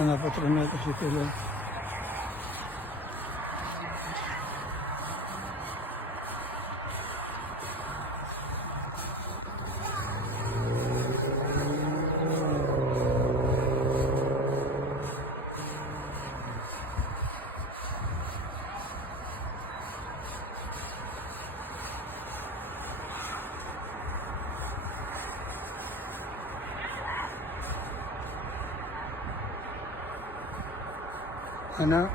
أنا فترة ما تشكله أنا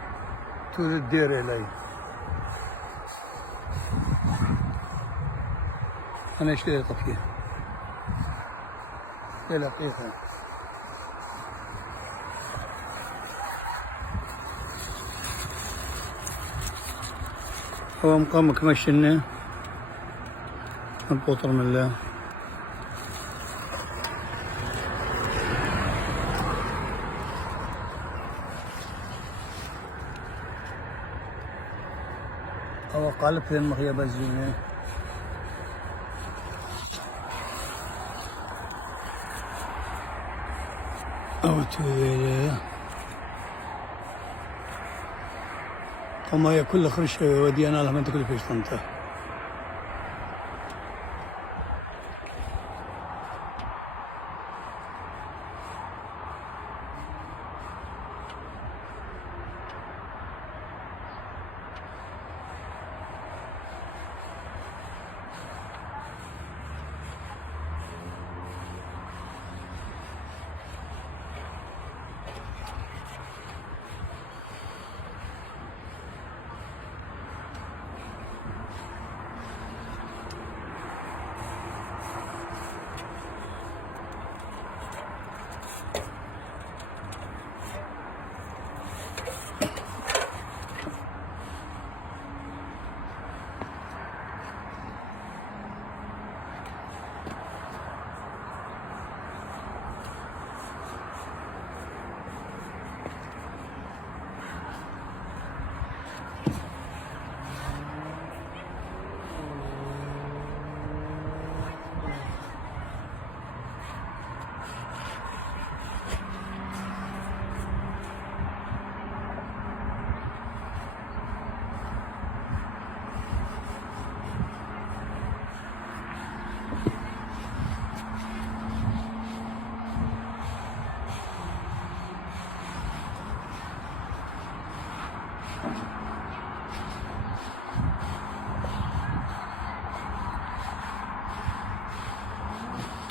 طول الدير إلي. أنا اشتريت فيها لقيتها. هو مقامك مشينا القطر من الله. هو قالب في المخيبة الزينة. أو تويلة وما يكل خرشة ودينا لما تكل فيش طنطا.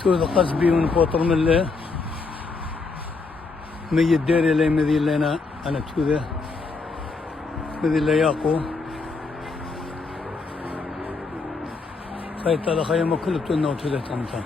توذ قصبي ونفوطر من الله مي الدير اللي مذي اللي أنا توذه مذي اللي ياقو خيط هذا خيمة كله تونا وتوذه طنطا.